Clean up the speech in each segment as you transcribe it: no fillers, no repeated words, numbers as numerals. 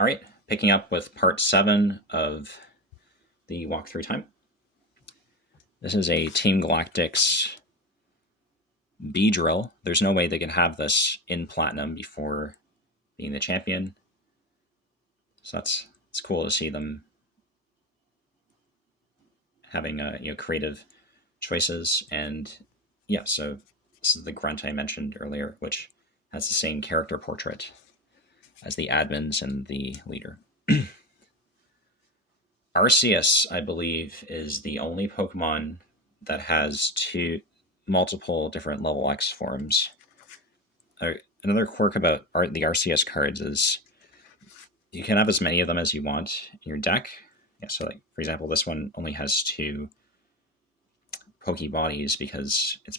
All right, picking up with part 7 of the walkthrough time. This is a Team Galactic's B drill. There's no way they can have this in Platinum before being the champion. So it's cool to see them having creative choices. And yeah, so this is the grunt I mentioned earlier, which has the same character portrait as the admins and the leader. Arceus, I believe, is the only Pokemon that has multiple different level X forms. Another quirk about the Arceus cards is you can have as many of them as you want in your deck. Yeah, so like for example, this one only has 2 Pokebodies because it's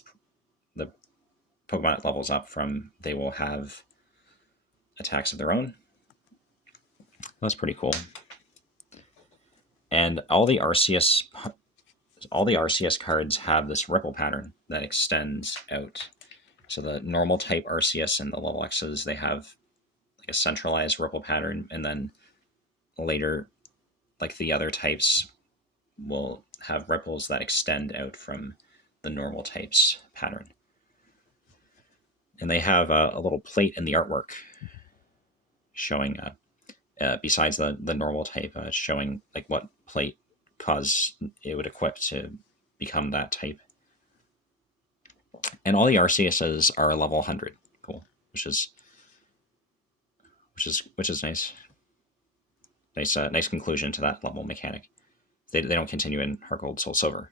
the Pokemon it levels up from. They will have attacks of their own. That's pretty cool. And all the Arceus cards have this ripple pattern that extends out. So the normal type Arceus and the level X's, they have like a centralized ripple pattern, and then later, like the other types, will have ripples that extend out from the normal types pattern. And they have a little plate in the artwork showing, besides the normal type, showing like what plate cause it would equip to become that type. And all the RCSs are level 100. Cool, which is nice. Nice conclusion to that level mechanic. They don't continue in Heart Gold, Soul Silver.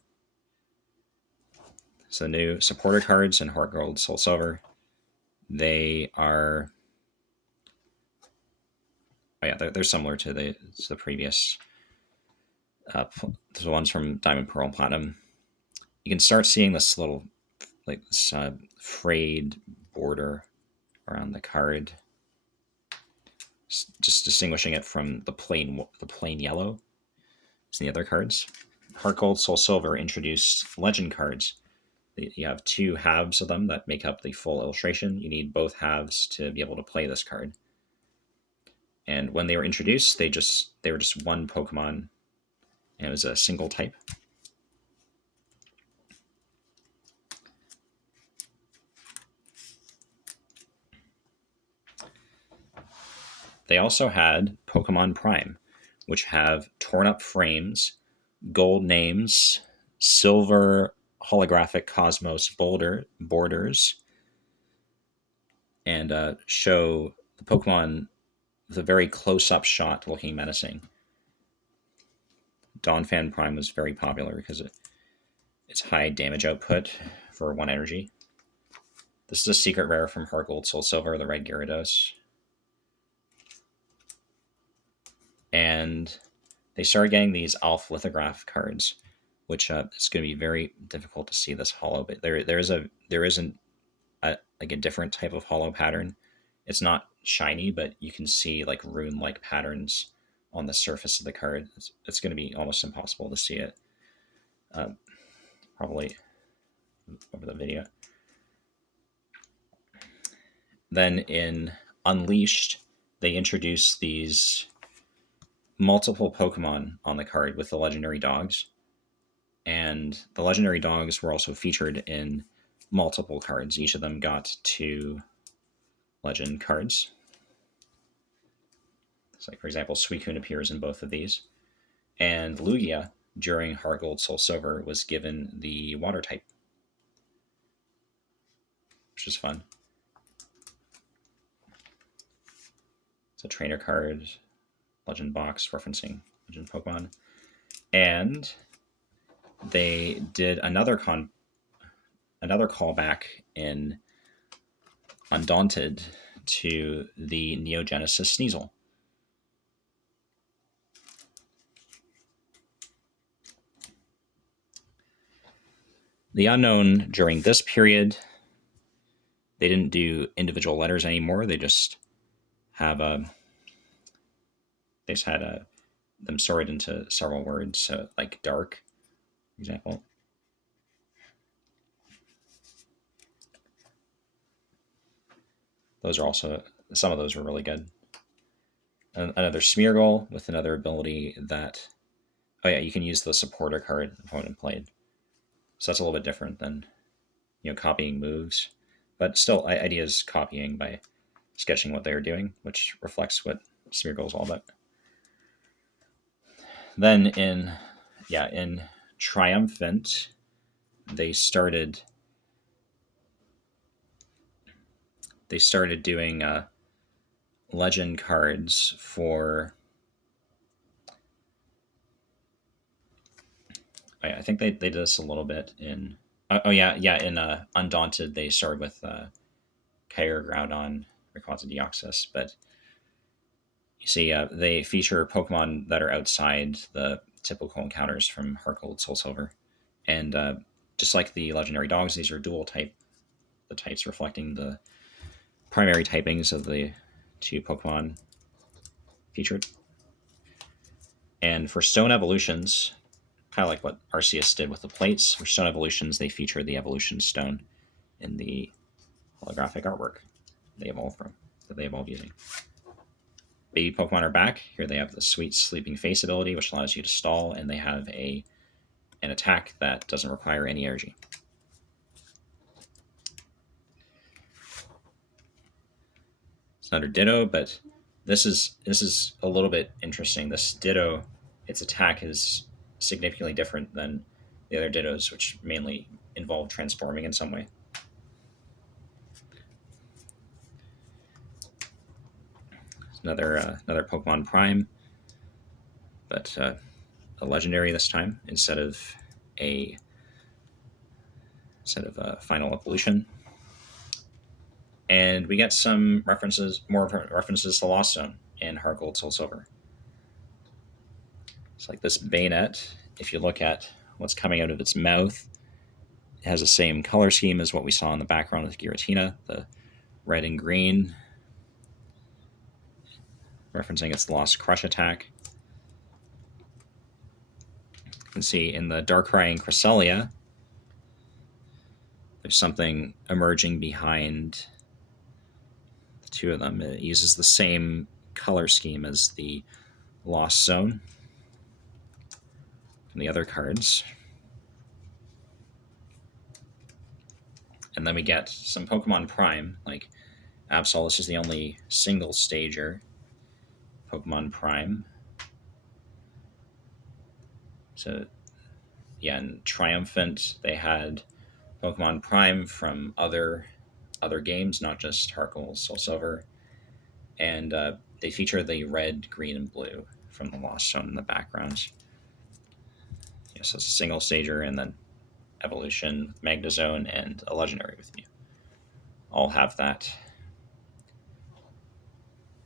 So the new supporter cards in Heart Gold, Soul Silver, they are, they're similar to the previous the ones from Diamond, Pearl, and Platinum. You can start seeing this little this frayed border around the card, just distinguishing it from the plain yellow as the other cards. Heart Gold, Soul Silver introduced legend cards. You have 2 halves of them that make up the full illustration. You need both halves to be able to play this card. And when they were introduced, they were just one Pokemon, and it was a single type. They also had Pokemon Prime, which have torn up frames, gold names, silver holographic Cosmos borders, and show the Pokemon with a very close-up shot looking menacing. Donphan Prime was very popular because its high damage output for 1 energy. This is a secret rare from Heart Gold, Soul Silver, the Red Gyarados. And they started getting these Alph lithograph cards, which it's going to be very difficult to see this hollow. But there isn't a different type of hollow pattern. It's not shiny, but you can see like rune-like patterns on the surface of the card. It's going to be almost impossible to see it. Probably over the video. Then in Unleashed, they introduced these multiple Pokemon on the card with the legendary dogs. And the legendary dogs were also featured in multiple cards. Each of them got 2 legend cards. So like, for example, Suicune appears in both of these. And Lugia, during Heart Gold, Soul Silver, was given the water type, which is fun. It's a trainer card, legend box referencing legend Pokemon. And they did another callback in Undaunted to the Neo Genesis Sneasel. The Unknown, during this period, they didn't do individual letters anymore. They just have them sorted into several words. So like dark, for example. Those are also, some of those were really good. another Smeargle with another ability that, oh yeah, you can use the supporter card the opponent played. So that's a little bit different than, copying moves, but still, idea is copying by sketching what they're doing, which reflects what Smeargle is all about. Then in Triumphant, they started doing legend cards for. I think they did this a little bit in. Oh yeah, in Undaunted they started with Kyogre, Groudon, Rayquaza, Deoxys, but you see, they feature Pokemon that are outside the typical encounters from Heart Gold, Soul Silver, and just like the legendary dogs, these are dual type. The types reflecting the primary typings of the two Pokemon featured. And for Stone Evolutions, kind of like what Arceus did with the plates, for Stone Evolutions, they feature the Evolution Stone in the holographic artwork they evolve from, that they evolve using. Baby Pokemon are back. Here they have the Sweet Sleeping Face ability, which allows you to stall, and they have an attack that doesn't require any energy. It's another Ditto, but this is a little bit interesting. This Ditto, its attack is significantly different than the other Dittos, which mainly involve transforming in some way. It's another Pokemon Prime, but a legendary this time instead of a final evolution. And we get more references to Lost Zone in Heart Gold, Soul Silver. It's like this bayonet. If you look at what's coming out of its mouth, it has the same color scheme as what we saw in the background with Giratina, the red and green, referencing its Lost Crush attack. You can see in the Darkrai and Cresselia, there's something emerging behind the two of them. It uses the same color scheme as the Lost Zone and the other cards. And then we get some Pokemon Prime, like Absol. This is the only single stager Pokemon Prime. So, yeah, in Triumphant, they had Pokemon Prime from other games, not just Heart Gold, Soul Silver, and they feature the red, green, and blue from the Lost Zone in the background. Yeah, so it's a single stager, and then Evolution, Magnezone, and a Legendary with you. All have that.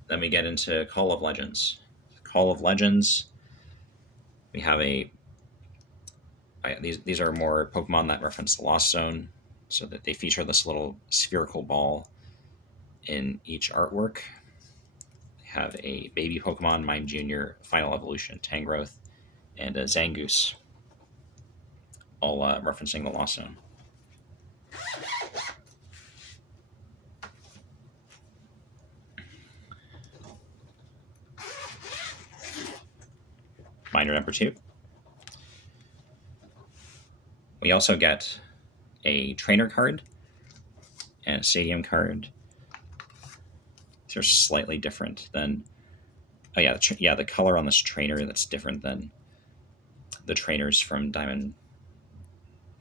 Then we get into Call of Legends. Call of Legends, we have these are more Pokemon that reference the Lost Zone, so that they feature this little spherical ball in each artwork. They have a baby Pokemon, Mime Jr., Final Evolution, Tangrowth, and a Zangoose, all referencing the Lost Zone. Minor number 2. We also get a trainer card and a stadium card. These are slightly different than. Oh yeah, the color on this trainer that's different than the trainers from Diamond,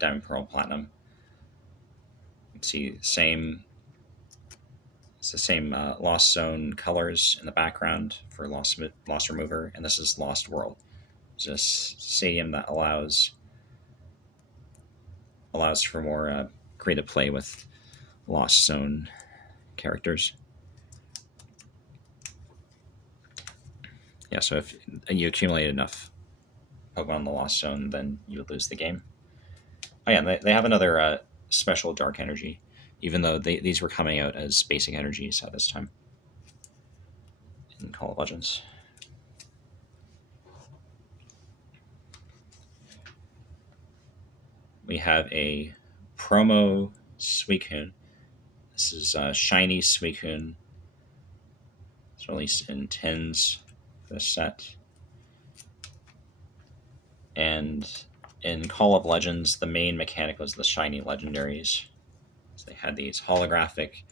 Pearl, Platinum. You can see it's the same Lost Zone colors in the background for Lost Remover, and this is Lost World. It's a stadium that allows for more creative play with Lost Zone characters. Yeah, so if you accumulate enough Pokemon in the Lost Zone, then you would lose the game. Oh yeah, they have another special Dark Energy, even though these were coming out as basic energies at this time in Call of Legends. We have a promo Suicune. This is Shiny Suicune. It's released in tins this set. And in Call of Legends, the main mechanic was the shiny legendaries. So they had these holographic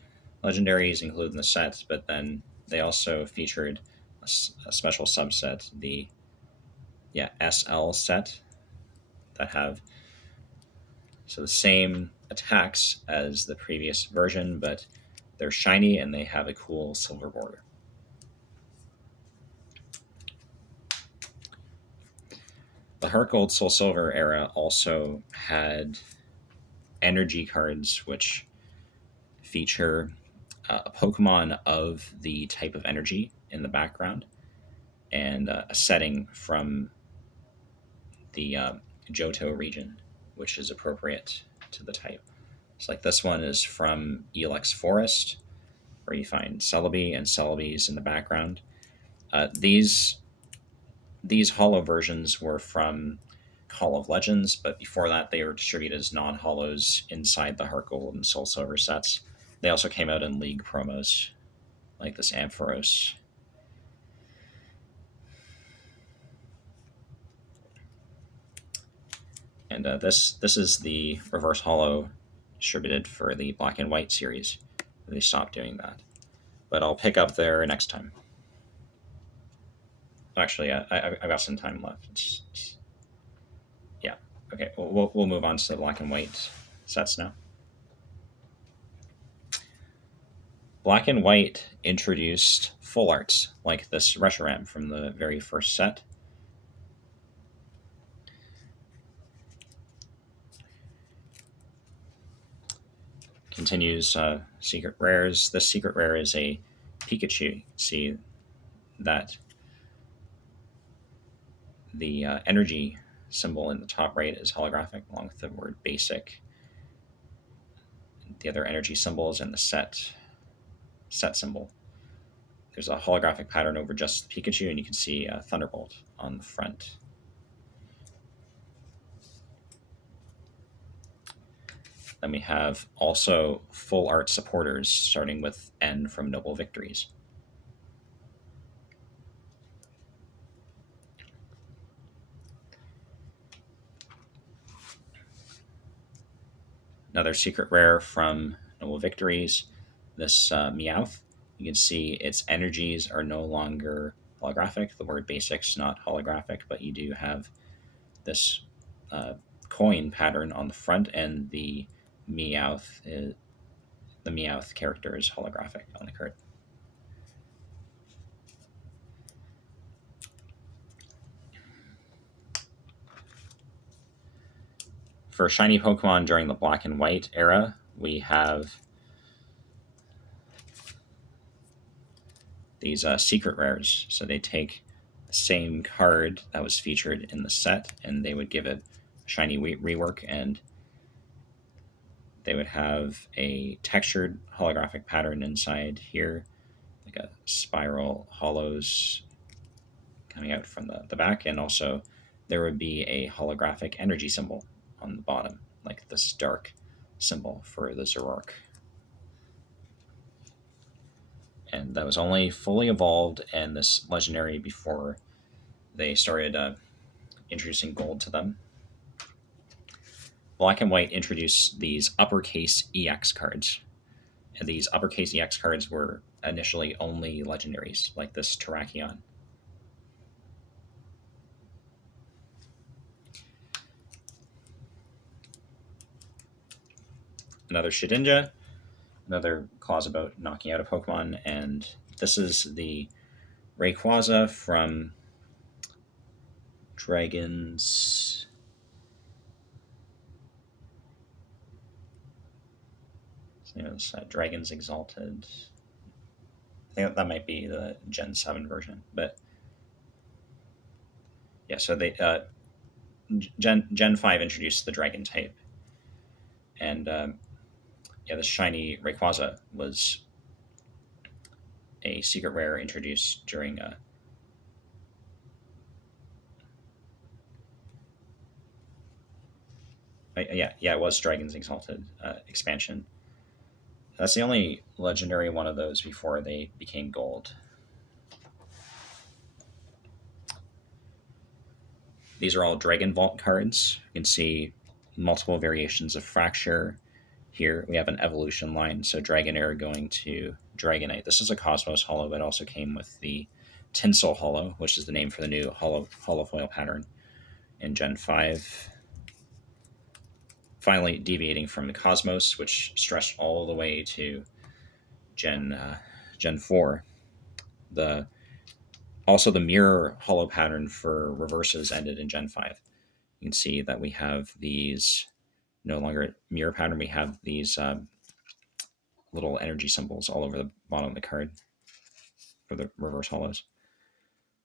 legendaries included in the set, but then they also featured a special subset, the SL set, that have the same attacks as the previous version, but they're shiny and they have a cool silver border. The Heart Gold Soul Silver era also had energy cards, which feature a Pokemon of the type of energy in the background and a setting from the Johto region, which is appropriate to the type. So, like this one is from Elex Forest, where you find Celebi and Celebes in the background. These holo versions were from Call of Legends, but before that, they were distributed as non-holos inside the Heart Gold and Soul Silver sets. They also came out in League promos, like this Ampharos. And this is the reverse holo distributed for the Black and White series. They stopped doing that, but I'll pick up there next time. Actually, I've got some time left. Yeah. Okay. We'll move on to the Black and White sets now. Black and White introduced full arts like this Reshiram from the very first set. Continues secret rares. This secret rare is a Pikachu. See that the energy symbol in the top right is holographic, along with the word basic. The other energy symbols and the set symbol. There's a holographic pattern over just Pikachu, and you can see Thunderbolt on the front. Then we have also full art supporters, starting with N from Noble Victories. Another secret rare from Noble Victories, this Meowth. You can see its energies are no longer holographic. The word basic's not holographic, but you do have this coin pattern on the front, and the Meowth character is holographic on the card. For shiny Pokemon during the Black and White era, we have these secret rares. So they take the same card that was featured in the set, and they would give it a shiny rework, and they would have a textured holographic pattern inside here, like a spiral hollows coming out from the back, and also there would be a holographic energy symbol on the bottom, like this dark symbol for the Zoroark. And that was only fully evolved and this legendary before they started introducing gold to them. Black and White introduced these uppercase EX cards. And these uppercase EX cards were initially only legendaries, like this Terrakion. Another Shedinja, another clause about knocking out a Pokemon, and this is the Rayquaza from Dragons. Dragons Exalted. I think that might be the Gen 7 version, but yeah. So they Gen 5 introduced the Dragon type, and the shiny Rayquaza was a secret rare introduced during it was Dragons Exalted expansion. That's the only legendary one of those before they became gold. These are all Dragon Vault cards. You can see multiple variations of Fracture. Here we have an evolution line, so Dragonair going to Dragonite. This is a Cosmos Holo, but also came with the Tinsel Holo, which is the name for the new holofoil pattern in Gen 5. Finally, deviating from the Cosmos, which stretched all the way to Gen 4. Also, the mirror holo pattern for reverses ended in Gen 5. You can see that we have these no longer mirror pattern. We have these little energy symbols all over the bottom of the card for the reverse holos.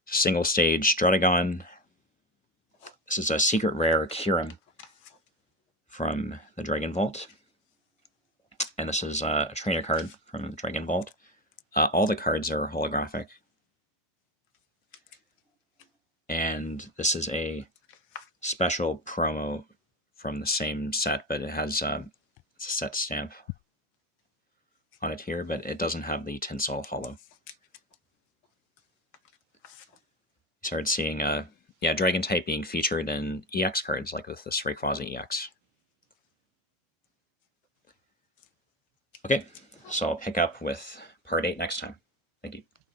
Single stage Druddigon. This is a secret rare Kirim from the Dragon Vault. And this is a trainer card from the Dragon Vault. All the cards are holographic. And this is a special promo from the same set, but it has it's a set stamp on it here, but it doesn't have the Tinsel Holo. You started seeing Dragon type being featured in EX cards, like with this Rayquaza EX. Okay, so I'll pick up with part 8 next time. Thank you.